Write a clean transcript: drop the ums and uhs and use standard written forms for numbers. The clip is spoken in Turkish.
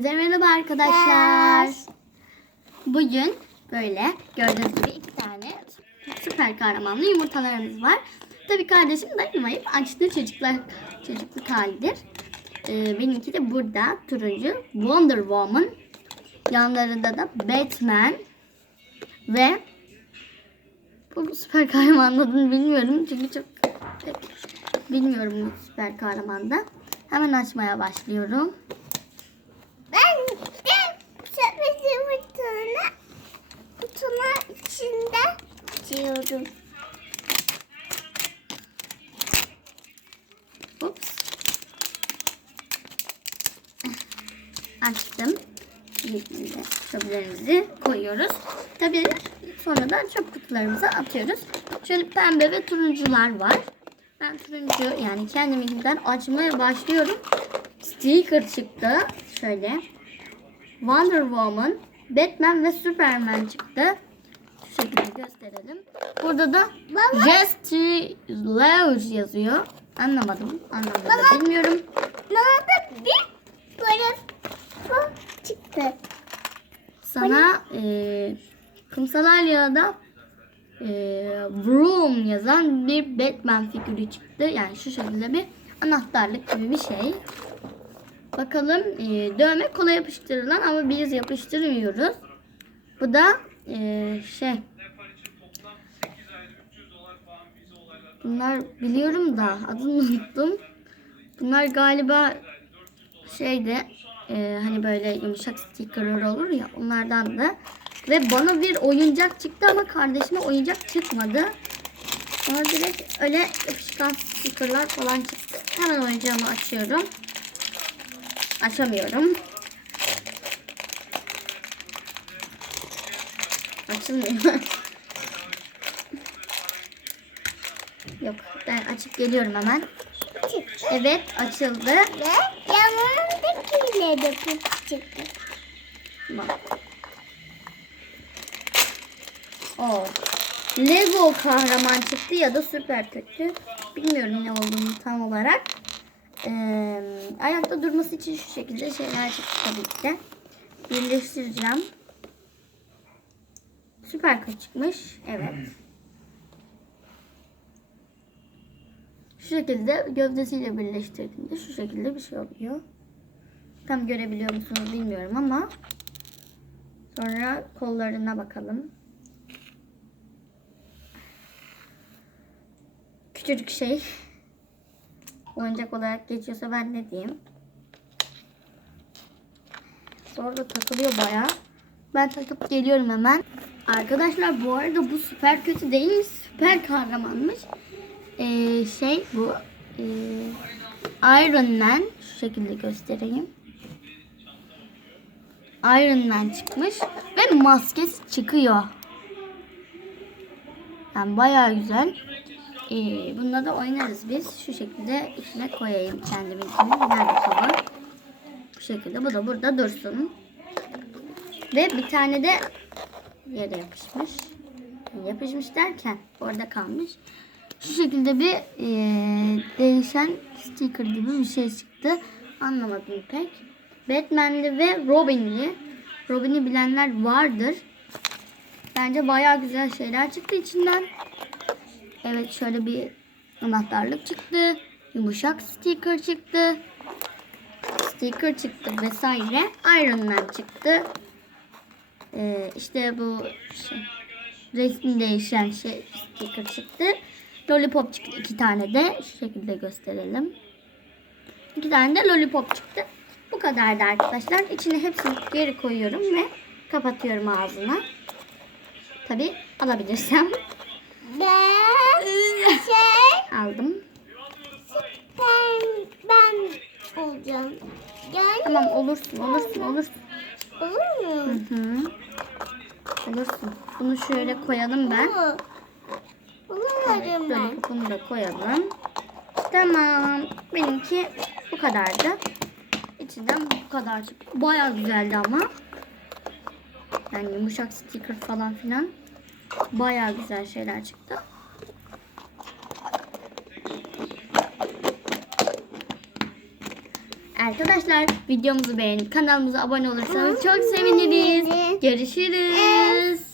Merhaba arkadaşlar. Bugün böyle gördüğünüz gibi 2 tane süper kahramanlı yumurtalarımız var. Tabii kardeşim dayanamayıp açtığı çocukluk halidir. Benimki de burada turuncu Wonder Woman. Yanlarında da Batman ve bu süper kahramanın adını bilmiyorum çünkü çok bilmiyorum bu süper kahramanda. Hemen açmaya başlıyorum. Ben sürpriz yumurtanın içinde açıyorum. Ups. Açtım. Şimdi çöplerimizi koyuyoruz. Tabii sonra da çöp kutularımıza atıyoruz. Şöyle pembe ve turuncular var. Ben turuncu yani kendiminkinden açmaya başlıyorum. Sticker çıktı. Şöyle. Wonder Woman, Batman ve Superman çıktı. Şu şekilde gösterelim. Burada da Justice yazıyor. Anlamadım. Anlamını bilmiyorum. Bana da bir böyle bu çıktı. Sana Kumsal Alya'da Vroom yazan bir Batman figürü çıktı. Yani şu şekilde bir anahtarlık gibi bir şey. Bakalım dövme kolay yapıştırılan ama biz yapıştırmıyoruz. Bu da bunlar biliyorum da adını unuttum. Bunlar galiba hani böyle yumuşak stickerlar olur ya onlardan da. Ve bana bir oyuncak çıktı ama kardeşime oyuncak çıkmadı. Bana direkt öyle yapışkan stickerlar falan çıktı. Hemen oyuncağımı açıyorum. Açamıyorum. Açılmıyor. Yok, ben açıp geliyorum hemen. Çıktı. Evet, açıldı. Ve yanındakiyle de çıktı. Bak. O. Lego kahraman çıktı ya da süper kötü. Bilmiyorum ne olduğunu tam olarak. Ayakta durması için şu şekilde şeyler çıktı tabii ki de. Birleştireceğim. Süper kötü çıkmış. Evet. Şu şekilde gövdesiyle birleştirdiğimde şu şekilde bir şey oluyor. Tam görebiliyor musunuz bilmiyorum ama. Sonra kollarına bakalım. Küçücük şey. Oyuncak olarak geçiyorsa ben ne diyeyim. Sonra da takılıyor bayağı. Ben takıp geliyorum hemen. Arkadaşlar bu arada bu süper kötü değil, süper kahramanmış. Bu Iron Man, şu şekilde göstereyim. Iron Man çıkmış ve maskesi çıkıyor. Yani bayağı güzel. Bununla da oynarız biz. Şu şekilde içine koyayım kendiminkini. Nerede kaba? Bu şekilde. Bu da burada dursun. Ve bir tane de yere yapışmış. Yapışmış derken orada kalmış. Şu şekilde bir değişen sticker gibi bir şey çıktı. Anlamadım pek. Batman'li ve Robin'li. Robin'i bilenler vardır. Bence bayağı güzel şeyler çıktı içinden. Evet, şöyle bir anahtarlık çıktı. Yumuşak sticker çıktı. Sticker çıktı vesaire. Iron Man çıktı. İşte bu resmi değişen sticker çıktı. Lollipop çıktı 2 tane de. Şu şekilde gösterelim. 2 tane de lollipop çıktı. Bu kadardı arkadaşlar. İçine hepsini geri koyuyorum ve kapatıyorum ağzına. Tabii alabilirsem. Aldım. Ben olacağım. Tamam, olursun. Olur mu? Hı. Olursun. Bunu şöyle koyalım ben. Olurum ben. Bunu da koyalım. Tamam. Benimki bu kadardı. İçinden bu kadar çıktı. Bayağı güzeldi ama. Yani yumuşak sticker falan filan. Bayağı güzel şeyler çıktı. Arkadaşlar videomuzu beğenip kanalımıza abone olursanız çok seviniriz. Görüşürüz.